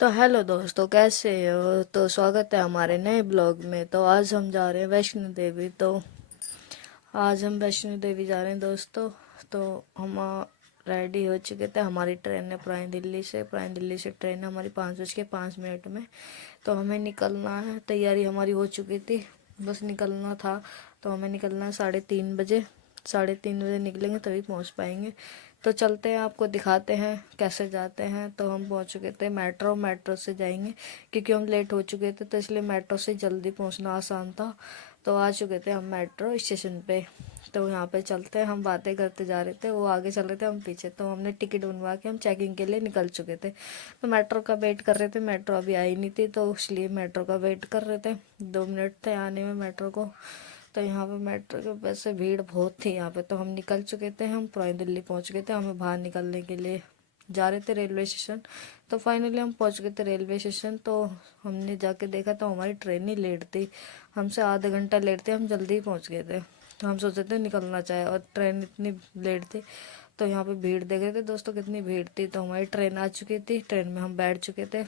तो हेलो दोस्तों, कैसे हो? तो स्वागत है हमारे नए ब्लॉग में। तो आज हम जा रहे हैं वैष्णो देवी। तो आज हम वैष्णो देवी जा रहे हैं दोस्तों। तो हम रेडी हो चुके थे। हमारी ट्रेन है पुरानी दिल्ली से ट्रेन है हमारी 5:05 में। तो हमें निकलना है, तैयारी हमारी हो चुकी थी, बस निकलना था। तो हमें निकलना है 3:30 बजे। 3:30 बजे निकलेंगे तभी पहुंच पाएंगे। तो चलते हैं, आपको दिखाते हैं कैसे जाते हैं। तो हम पहुंच चुके थे मेट्रो से जाएंगे, क्योंकि हम लेट हो चुके थे, तो इसलिए मेट्रो से जल्दी पहुंचना आसान था। तो आ चुके थे हम मेट्रो स्टेशन पे। तो यहाँ पे चलते हैं, हम बातें करते जा रहे थे, वो आगे चल रहे थे, हम पीछे। तो हमने टिकट बनवा के हम चेकिंग के लिए निकल चुके थे। तो मेट्रो का वेट कर रहे थे, मेट्रो अभी आई नहीं थी, तो इसलिए मेट्रो का वेट कर रहे थे। 2 मिनट थे आने में मेट्रो को। तो यहाँ पे मेट्रो के वैसे भीड़ बहुत थी यहाँ पे। तो हम निकल चुके थे, हम पुरानी दिल्ली पहुँच गए थे। हमें बाहर निकलने के लिए जा रहे थे रेलवे स्टेशन। तो फाइनली हम पहुँच गए थे रेलवे स्टेशन। तो हमने जाके देखा तो हमारी ट्रेन ही लेट थी, हमसे आधा घंटा लेट थे, हम जल्दी ही पहुँच गए थे। तो हम सोचे थे निकलना चाहे, और ट्रेन इतनी लेट थी। तो यहाँ पे भीड़ देख रहे थे दोस्तों, कितनी भीड़ थी। तो हमारी ट्रेन आ चुकी थी, ट्रेन में हम बैठ चुके थे।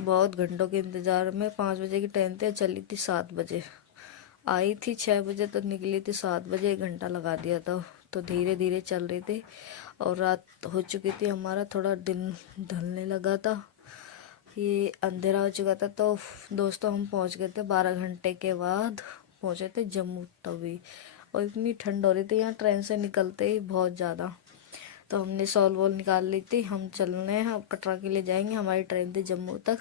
बहुत घंटों के इंतजार में 5 बजे की ट्रेन थी, चली थी 7 बजे। आई थी 6 बजे, तो निकली थी 7 बजे, 1 घंटा लगा दिया था। तो धीरे धीरे चल रही थी, और रात हो चुकी थी, हमारा थोड़ा दिन ढलने लगा था, ये अंधेरा हो चुका था। तो दोस्तों हम पहुंच गए थे 12 घंटे के बाद, पहुंचे थे जम्मू तवी। और इतनी ठंड हो रही थी यहाँ ट्रेन से निकलते ही बहुत ज़्यादा। तो हमने सॉल वॉल निकाल ली थी, हम चलने हैं, अब कटरा के लिए जाएंगे। हमारी ट्रेन थी जम्मू तक।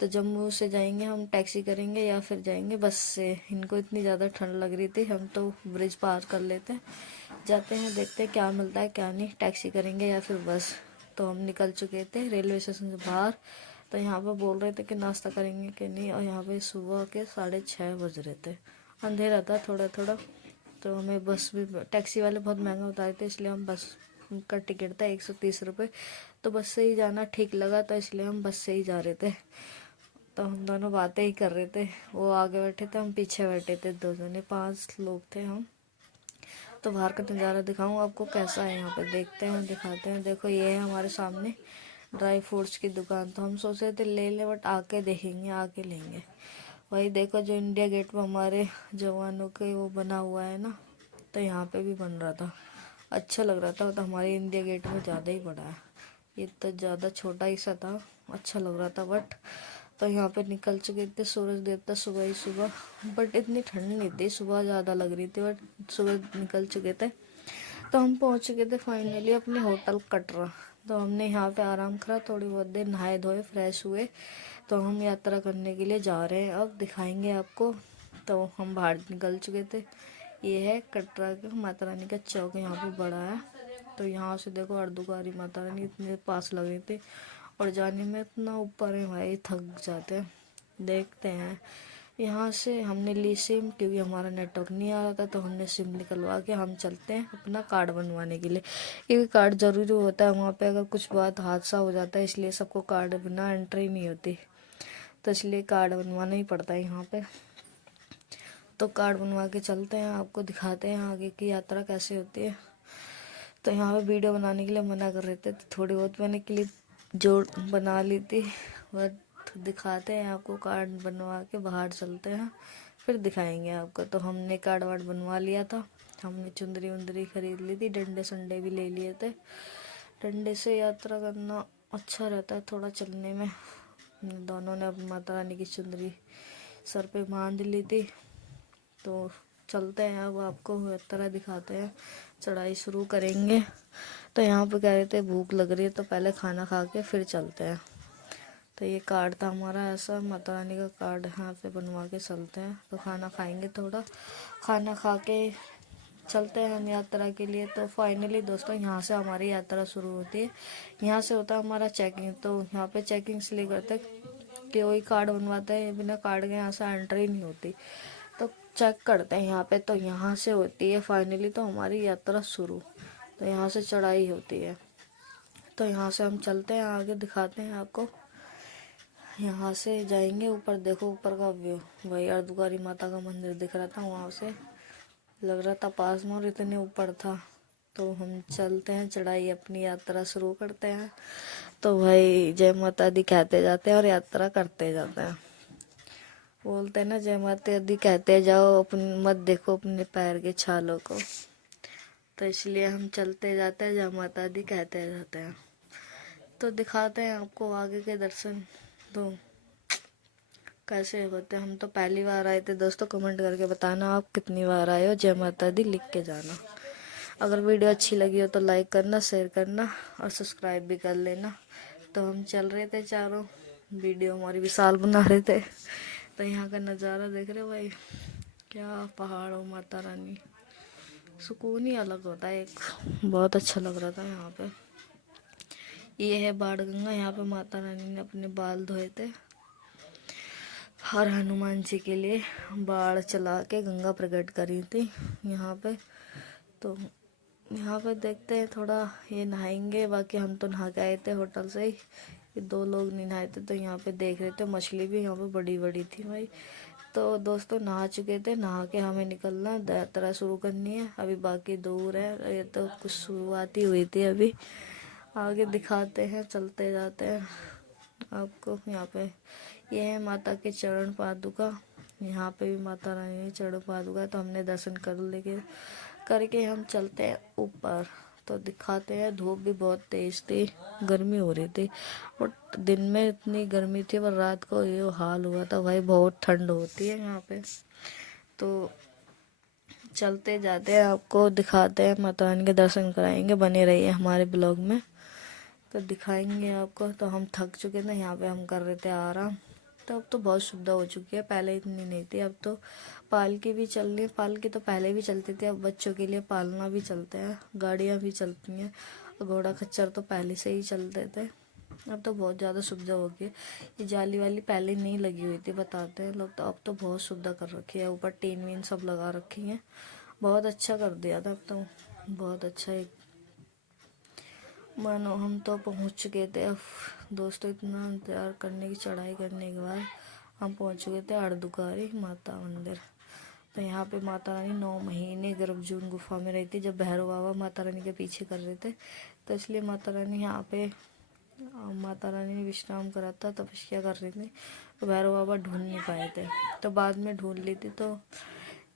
तो जम्मू से जाएंगे, हम टैक्सी करेंगे या फिर जाएंगे बस से। इनको इतनी ज़्यादा ठंड लग रही थी, हम तो ब्रिज पार कर लेते हैं, जाते हैं, देखते हैं क्या मिलता है क्या नहीं, टैक्सी करेंगे या फिर बस। तो हम निकल चुके थे रेलवे स्टेशन से बाहर। तो यहाँ पे बोल रहे थे कि नाश्ता करेंगे कि नहीं, और यहाँ पे सुबह के 6:30 बज रहे थे, अंधेरा था थोड़ा थोड़ा। तो हमें बस भी, टैक्सी वाले बहुत महंगा बता रहे थे, इसलिए हम बस का टिकट था 130 रुपये। तो बस से ही जाना ठीक लगा, तो इसलिए हम बस से ही जा रहे थे। तो हम दोनों बातें ही कर रहे थे, वो आगे बैठे थे, हम पीछे बैठे थे, दो जने, 5 लोग थे हम। तो बाहर का नज़ारा दिखाऊं आपको कैसा है यहाँ पे, देखते हैं दिखाते हैं। देखो ये है हमारे सामने ड्राई फ्रूट्स की दुकान। तो हम सोच रहे थे ले लें, बट आके देखेंगे, आके लेंगे। वही देखो, जो इंडिया गेट पर हमारे जवानों के वो बना हुआ है ना, तो यहाँ पे भी बन रहा था, अच्छा लग रहा था। तो हमारे इंडिया गेट में ज़्यादा ही बड़ा है, ये तो ज़्यादा छोटा ही सा था, अच्छा लग रहा था बट। तो यहाँ पे निकल चुके थे, सूरज देवता सुबह ही सुबह, बट इतनी ठंड नहीं थी, सुबह ज़्यादा लग रही थी, बट सुबह निकल चुके थे। तो हम पहुँच चुके थे फाइनली अपने होटल कटरा। तो हमने यहाँ पे आराम करा, थोड़ी बहुत देर नहाए धोए, फ्रेश हुए। तो हम यात्रा करने के लिए जा रहे हैं, अब दिखाएंगे आपको। तो हम बाहर निकल चुके थे, ये है कटरा का माता रानी का चौक, यहाँ पे बड़ा है। तो यहाँ से देखो अर्धकुंवारी माता रानी इतने पास लग रही थी, और जाने में इतना ऊपर है भाई, थक जाते हैं। देखते हैं, यहाँ से हमने ली सिम, क्योंकि हमारा नेटवर्क नहीं आ रहा था, तो हमने सिम निकलवा के हम चलते हैं अपना कार्ड बनवाने के लिए, क्योंकि कार्ड ज़रूरी होता है वहाँ पे, अगर कुछ बात हादसा हो जाता है, इसलिए सबको कार्ड बिना एंट्री नहीं होती। तो इसलिए कार्ड बनवाना ही पड़ता है यहाँ पे। तो कार्ड बनवा के चलते हैं, आपको दिखाते हैं आगे की यात्रा कैसे होती है। तो यहाँ पे वीडियो बनाने के लिए मना कर रहे थे, तो थोड़ी बहुत मैंने क्लिप जोड़ बना ली थी, बट दिखाते हैं आपको। कार्ड बनवा के बाहर चलते हैं, फिर दिखाएंगे आपको। तो हमने कार्ड वार्ड बनवा लिया था, हमने चुंदरी उंदरी खरीद ली थी, डंडे संडे भी ले लिए थे। डंडे से यात्रा करना अच्छा रहता है थोड़ा चलने में। दोनों ने अपनी माता रानी की चुंदरी सर पे बांध ली थी। तो चलते हैं, अब आपको यात्रा दिखाते हैं, चढ़ाई शुरू करेंगे। तो यहाँ पे कह रहे थे भूख लग रही है, तो पहले खाना खा के फिर चलते हैं। तो ये कार्ड था हमारा, ऐसा माता रानी का कार्ड यहाँ पे बनवा के चलते हैं। तो खाना खाएंगे, थोड़ा खाना खा के चलते हैं हम यात्रा के लिए। तो फाइनली दोस्तों, यहाँ से हमारी यात्रा शुरू होती है, यहाँ से होता है हमारा चेकिंग। तो यहाँ पे चेकिंग इसलिए करते कि वही कार्ड बनवाते हैं, बिना कार्ड के यहाँ से एंट्री नहीं होती। तो चेक करते हैं यहाँ पे, तो यहाँ से होती है फाइनली तो हमारी यात्रा शुरू। तो यहाँ से चढ़ाई होती है, तो यहाँ से हम चलते हैं, आगे दिखाते हैं आपको। यहाँ से जाएंगे ऊपर, देखो ऊपर का व्यू, वही अर्धकुंवारी माता का मंदिर दिख रहा था, वहाँ से लग रहा था पास में, और इतने ऊपर था। तो हम चलते हैं, चढ़ाई अपनी यात्रा शुरू करते हैं। तो भाई जय माता दी कहते जाते हैं और यात्रा करते जाते हैं। बोलते हैं ना, जय माता दी कहते जाओ, मत देखो अपने पैर के छालों को। तो इसलिए हम चलते जाते हैं, जय माता दी कहते जाते हैं। तो दिखाते हैं आपको आगे के दर्शन तो कैसे होते हैं। हम तो पहली बार आए थे दोस्तों, कमेंट करके बताना आप कितनी बार आए हो, जय माता दी लिख के जाना। अगर वीडियो अच्छी लगी हो तो लाइक करना, शेयर करना और सब्सक्राइब भी कर लेना। तो हम चल रहे थे चारों, वीडियो हमारी विशाल बना रहे थे। तो यहाँ का नज़ारा देख रहे हो भाई, क्या पहाड़ हो, माता रानी, सुकून ही अलग होता है एक। बहुत अच्छा लग रहा था यहाँ पे। ये है बाण गंगा, यहाँ पे माता रानी ने अपने बाल धोए थे और हनुमान जी के लिए बाण चला के गंगा प्रकट करी थी यहाँ पे। तो यहाँ पे देखते हैं, थोड़ा ये नहाएंगे। बाकी हम तो नहा के आए थे होटल से ही, ये 2 लोग नहीं नहाए थे। तो यहाँ पे देख रहे थे मछली भी यहाँ पे बड़ी बड़ी थी भाई। तो दोस्तों नहा चुके थे, नहा के हमें निकलना, यात्रा शुरू करनी है। अभी बाकी दूर है, ये तो कुछ शुरुआत ही हुई थी। अभी आगे दिखाते हैं, चलते जाते हैं आपको। यहाँ पे ये है माता के चरण पादुका, यहाँ पे भी माता रानी ने चरण पादुका। तो हमने दर्शन करके हम चलते हैं ऊपर। तो दिखाते हैं, धूप भी बहुत तेज थी, गर्मी हो रही थी। और दिन में इतनी गर्मी थी, पर रात को ये हाल हुआ था भाई, बहुत ठंड होती है यहाँ पे। तो चलते जाते हैं, आपको दिखाते हैं, माता रानी के दर्शन कराएंगे। बने रहिए हमारे ब्लॉग में, तो दिखाएंगे आपको। तो हम थक चुके थे, यहाँ पे हम कर रहे थे आराम। तो अब तो बहुत सुविधा हो चुकी है, पहले इतनी नहीं थी। अब तो पालकी भी चल रही है, पालकी तो पहले भी चलती थी, अब बच्चों के लिए पालना भी चलते हैं, गाड़ियाँ भी चलती हैं। घोड़ा खच्चर तो पहले से ही चलते थे, अब तो बहुत ज़्यादा सुविधा हो गई है। ये जाली वाली पहले नहीं लगी हुई थी, बताते हैं लोग, तो अब तो बहुत सुविधा कर रखी है। ऊपर टीन वीन सब लगा रखी है, बहुत अच्छा कर दिया था अब तो, बहुत अच्छा। एक मानो हम तो पहुंच चुके थे अब दोस्तों, इतना इंतजार करने की, चढ़ाई करने के बाद हम पहुंच चुके थे अर्धकुंवारी माता मंदिर। तो यहाँ पे माता रानी 9 महीने गर्भजून गुफा में रही थी, जब भैरव बाबा माता रानी के पीछे कर रहे थे। तो इसलिए माता रानी यहाँ पे, माता रानी ने विश्राम करा था, तपस्या कर रही थी। तो भैरव बाबा ढूंढ नहीं पाए थे, तो बाद में ढूंढ ली थी। तो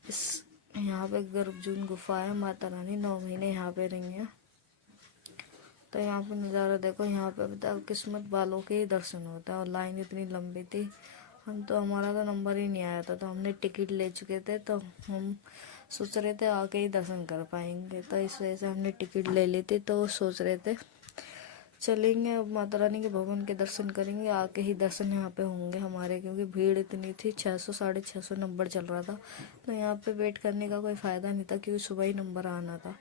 इस यहाँ पे गर्भजून गुफा है, माता रानी 9 महीने यहाँ पे रही हैं। तो यहाँ पे नज़ारा देखो, यहाँ पे बताओ किस्मत वालों के ही दर्शन होता है। और लाइन इतनी लंबी थी, हमारा तो नंबर ही नहीं आया था। तो हमने टिकट ले चुके थे, तो हम सोच रहे थे आके ही दर्शन कर पाएंगे। तो इस वजह से हमने टिकट ले ली थी। तो सोच रहे थे चलेंगे, अब माता रानी के भवन के दर्शन करेंगे, आके ही दर्शन यहाँ पे होंगे हमारे, क्योंकि भीड़ इतनी थी। 600 650 नंबर चल रहा था। तो यहाँ पे वेट करने का कोई फ़ायदा नहीं था, क्योंकि सुबह ही नंबर आना था।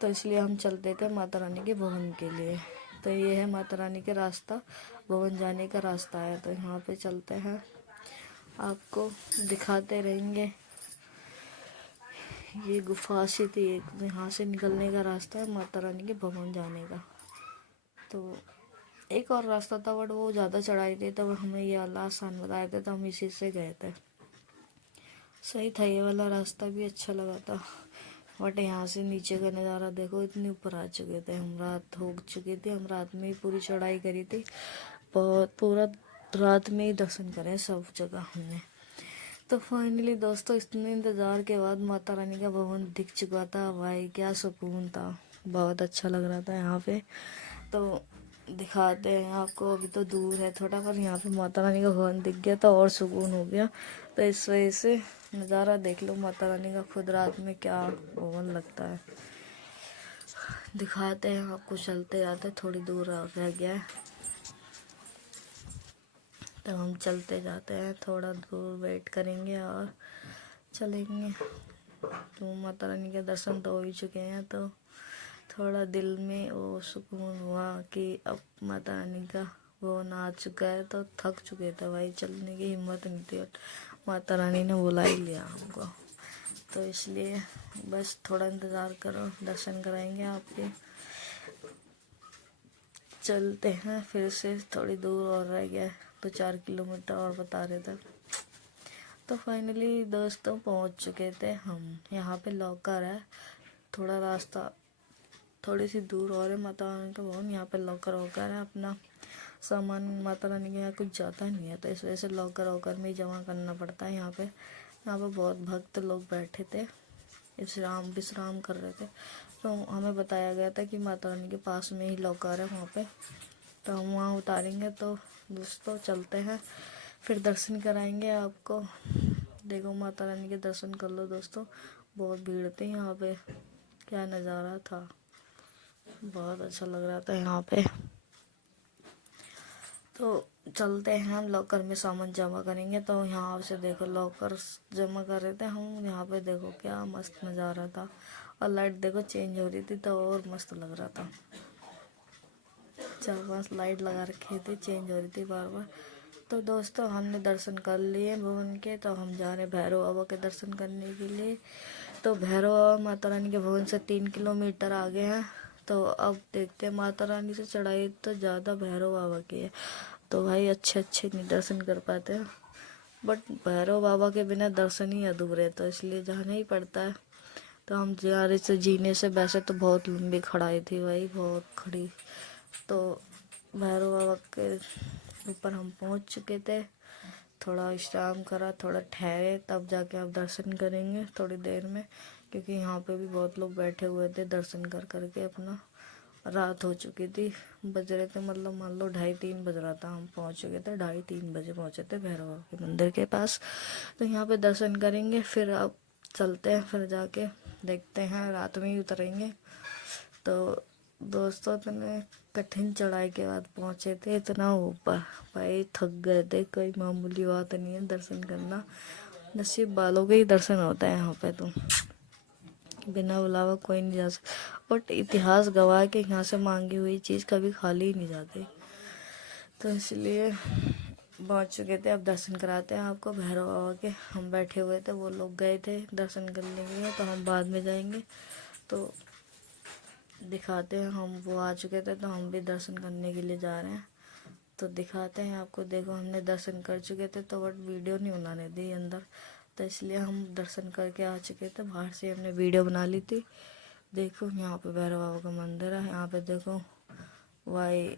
तो इसलिए हम चलते थे माता रानी के भवन के लिए। तो ये है माता रानी के रास्ता, भवन जाने का रास्ता है। तो यहाँ पे चलते हैं, आपको दिखाते रहेंगे। ये गुफा सी थी, यहाँ से निकलने का रास्ता है माता रानी के भवन जाने का। तो एक और रास्ता था, बट वो ज़्यादा चढ़ाई थी, तो हमें ये वाला आसान बताए थे, तो हम इसी से गए थे। सही था, ये वाला रास्ता भी अच्छा लगा था। बट यहाँ से नीचे का नज़ारा देखो, इतने ऊपर आ चुके थे हम, रात हो चुकी थी, हम रात में ही पूरी चढ़ाई करी थी। बहुत पूरा रात में ही दर्शन करे सब जगह हमने। तो फाइनली दोस्तों, इतने इंतज़ार के बाद माता रानी का भवन दिख चुका था भाई, क्या सुकून था, बहुत अच्छा लग रहा था यहाँ पे। तो दिखाते हैं आपको, अभी तो दूर है थोड़ा, पर यहाँ पे माता रानी का भवन दिख गया तो और सुकून हो गया। तो इस वजह से नज़ारा देख लो माता रानी का, खुद रात में क्या भवन लगता है। दिखाते हैं आपको, चलते जाते, थोड़ी दूर रह गया है, तो हम चलते जाते हैं, थोड़ा दूर वेट करेंगे और चलेंगे। तो माता रानी के दर्शन तो हो ही चुके हैं, तो थोड़ा दिल में वो सुकून हुआ कि अब माता रानी का वो ना आ चुका है। तो थक चुके थे भाई, चलने की हिम्मत नहीं थी, और माता रानी ने बुला ही लिया हमको। तो इसलिए बस थोड़ा इंतज़ार करो, दर्शन कराएंगे आपके। चलते हैं फिर से, थोड़ी दूर और रह गया, तो 4 किलोमीटर और बता रहे थे। तो फाइनली दोस्तों पहुंच चुके थे हम, यहाँ पे लॉकर है, थोड़ा रास्ता थोड़ी सी दूर और है माता रानी का भवन। यहाँ पे लॉकर वॉकर है, अपना सामान माता रानी के यहाँ कुछ जाता नहीं है, तो इस वजह से लॉकर वॉकर में ही जमा करना पड़ता है। यहाँ पे बहुत भक्त लोग बैठे थे, विश्राम कर रहे थे। तो हमें बताया गया था कि माता रानी के पास में ही लॉकर है वहाँ पे, तो हम वहाँ उतारेंगे। तो दोस्तों चलते हैं, फिर दर्शन कराएंगे आपको। देखो माता रानी के दर्शन कर लो दोस्तों, बहुत भीड़ थी यहाँ पे, क्या नज़ारा था, बहुत अच्छा लग रहा था यहाँ पे। तो चलते हैं, हम लॉकर में सामान जमा करेंगे। तो यहाँ से देखो लॉकर जमा कर रहे थे हम, यहाँ पे देखो क्या मस्त नज़ारा था, और लाइट देखो चेंज हो रही थी तो और मस्त लग रहा था। 4-5 लाइट लगा रखी थी, चेंज हो रही थी बार बार। तो दोस्तों हमने दर्शन कर लिए भवन के, तो हम जा रहे भैरव बाबा के दर्शन करने के लिए। तो भैरव बाबा माता रानी के भवन से 3 किलोमीटर आगे हैं। तो अब देखते हैं, माता रानी से चढ़ाई तो ज़्यादा भैरव बाबा की है, तो भाई अच्छे नहीं दर्शन कर पाते हैं, बट भैरव बाबा के बिना दर्शन ही अधूरे, तो इसलिए जाना ही पड़ता है। तो हम जा रहे थे जीने से, वैसे तो बहुत लंबी खड़ाई थी भाई, बहुत खड़ी। तो भैरव बाबा के ऊपर हम पहुंच चुके थे, थोड़ा विश्राम करा, थोड़ा ठहरे, तब जाके आप दर्शन करेंगे थोड़ी देर में, क्योंकि यहाँ पे भी बहुत लोग बैठे हुए थे दर्शन कर करके। अपना रात हो चुकी थी, बज रहे थे मतलब मान लो 2:30-3 बज रहा था, हम पहुँच चुके थे 2:30-3 बजे पहुँचे थे भैरव बाबा के मंदिर के पास। तो यहाँ पे दर्शन करेंगे, फिर अब चलते हैं, फिर जाके देखते हैं, रात में ही उतरेंगे। तो दोस्तों इतने कठिन चढ़ाई के बाद पहुँचे थे इतना ऊपर, भाई थक गए थे, कोई मामूली बात नहीं है दर्शन करना, नसीब वालों के ही दर्शन होता है यहाँ पे, तो बिना बुलावा कोई नहीं जा सकता। बट इतिहास गवाह के यहाँ से मांगी हुई चीज़ कभी खाली ही नहीं जाती, तो इसलिए पहुँच चुके थे। अब दर्शन कराते हैं आपको भैरव बाबा के। हम बैठे हुए थे, वो लोग गए थे दर्शन करने के लिए, तो हम बाद में जाएंगे, तो दिखाते हैं। हम वो आ चुके थे, तो हम भी दर्शन करने के लिए जा रहे हैं, तो दिखाते हैं आपको। देखो हमने दर्शन कर चुके थे, तो बट वीडियो नहीं बनाने दी अंदर, तो इसलिए हम दर्शन करके आ चुके थे, बाहर से हमने वीडियो बना ली थी। देखो यहाँ पे भैरव बाबा का मंदिर है, यहाँ पे देखो वाई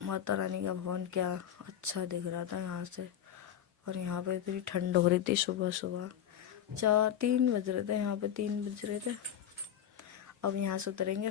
माता रानी का भवन क्या अच्छा दिख रहा था यहाँ से। और यहाँ पे इतनी ठंड हो रही थी, सुबह सुबह 3 बज रहे थे, यहाँ पे 3 बज रहे थे। अब यहाँ से उतरेंगे।